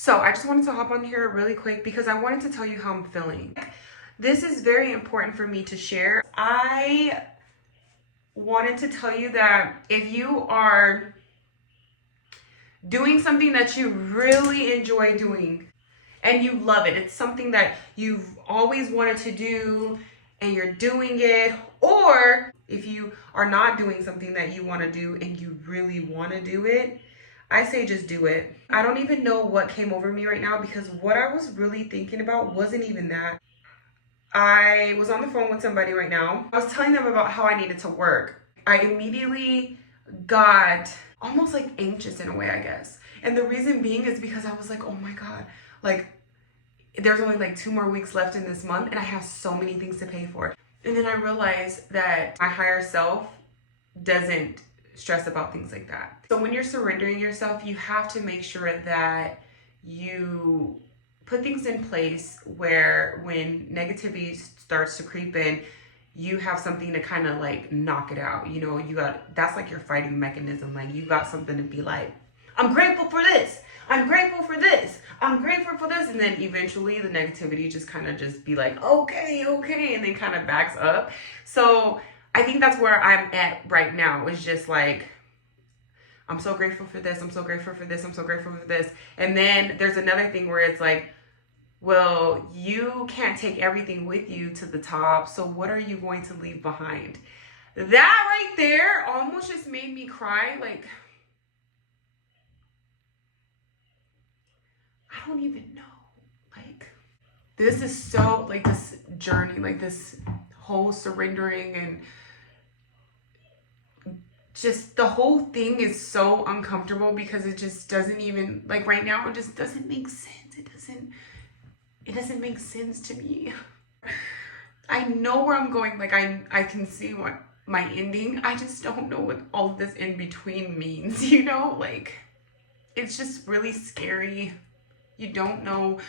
So I just wanted to hop on here really quick because I wanted to tell you how I'm feeling. This is very important for me to share. I wanted to tell you that if you are doing something that you really enjoy doing and you love it, it's something that you've always wanted to do and you're doing it, or if you are not doing something that you want to do and you really want to do it, I say just do it. I don't even know what came over me right now because what I was really thinking about wasn't even that. I was on the phone with somebody right now. I was telling them about how I needed to work. I immediately got almost like anxious in a way, I guess. And the reason being is because I was like, oh my God, like there's only like 2 more weeks left in this month and I have so many things to pay for. And then I realized that my higher self doesn't stress about things like that. So when you're surrendering yourself, you have to make sure that you put things in place where when negativity starts to creep in, you have something to kind of like knock it out. You know, that's like your fighting mechanism. Like you got something to be like, I'm grateful for this. I'm grateful for this. I'm grateful for this. And then eventually the negativity just kind of just be like, okay. And then kind of backs up. So I think that's where I'm at right now. It's just like, I'm so grateful for this. I'm so grateful for this. I'm so grateful for this. And then there's another thing where it's like, well, you can't take everything with you to the top. So what are you going to leave behind? That right there almost just made me cry. Like, I don't even know. Like, this is so, like, this journey, like this whole surrendering and just the whole thing is so uncomfortable because it just doesn't even, like right now, it just doesn't make sense. It doesn't make sense to me. I know where I'm going. Like I can see what my ending. I just don't know what all of this in between means, you know? Like, it's just really scary. You don't know,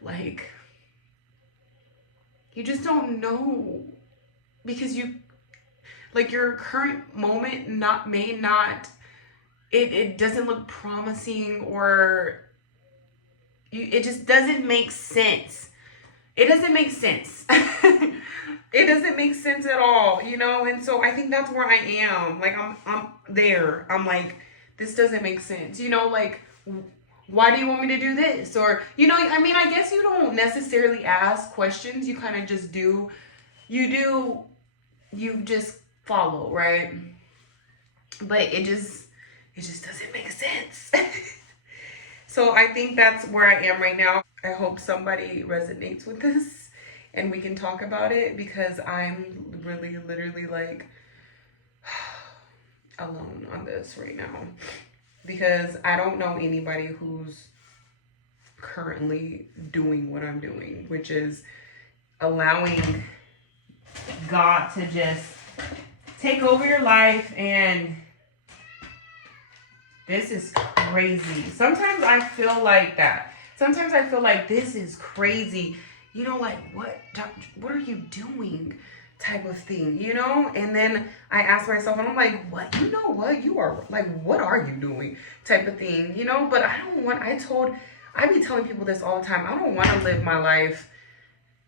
like, you just don't know because like your current moment it doesn't look promising, or it just doesn't make sense. It doesn't make sense. It doesn't make sense at all, you know? And so I think that's where I am. Like I'm there. I'm like, this doesn't make sense. You know, like, why do you want me to do this? Or, you know, I mean, I guess you don't necessarily ask questions. You kind of just do. You just follow, right? But it just doesn't make sense. So I think that's where I am right now. I hope somebody resonates with this and we can talk about it because I'm really literally like alone on this right now because I don't know anybody who's currently doing what I'm doing, which is allowing God to just take over your life. And this is crazy. Sometimes I feel like that. Sometimes I feel like this is crazy. You know, like, what are you doing type of thing, you know? And then I ask myself, and I'm like, what? You know what? You are, like, what are you doing type of thing, you know? But I be telling people this all the time. I don't want to live my life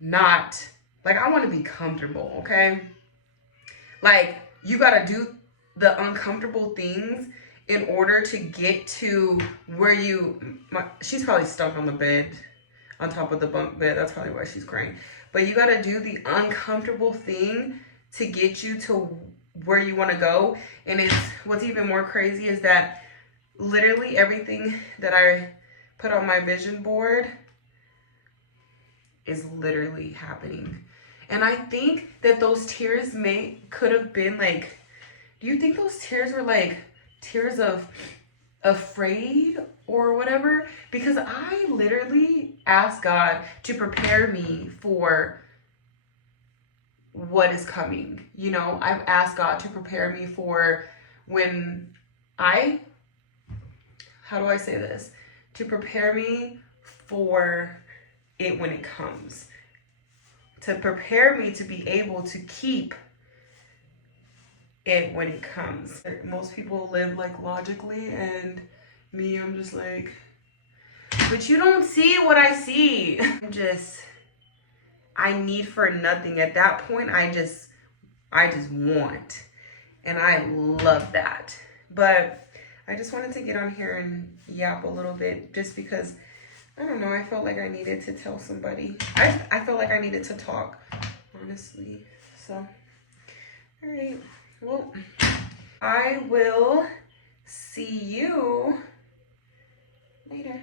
not, like, I want to be comfortable, okay? Like, you got to do the uncomfortable things in order to get to where she's probably stuck on the bed, on top of the bunk bed. That's probably why she's crying. But you got to do the uncomfortable thing to get you to where you want to go. And what's even more crazy is that literally everything that I put on my vision board is literally happening. And I think that those tears could have been like, do you think those tears were like tears of afraid or whatever? Because I literally asked God to prepare me for what is coming. You know, I've asked God to prepare me for when how do I say this? To prepare me for it when it comes. To prepare me to be able to keep it when it comes. Most people live like logically, and me, I'm just like, But you don't see what I see. I need for nothing. At that point, I just want. And I love that. But I just wanted to get on here and yap a little bit just because, I don't know, I felt like I needed to tell somebody. I felt like I needed to talk, honestly. So, all right. Well, I will see you later.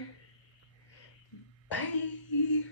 Bye.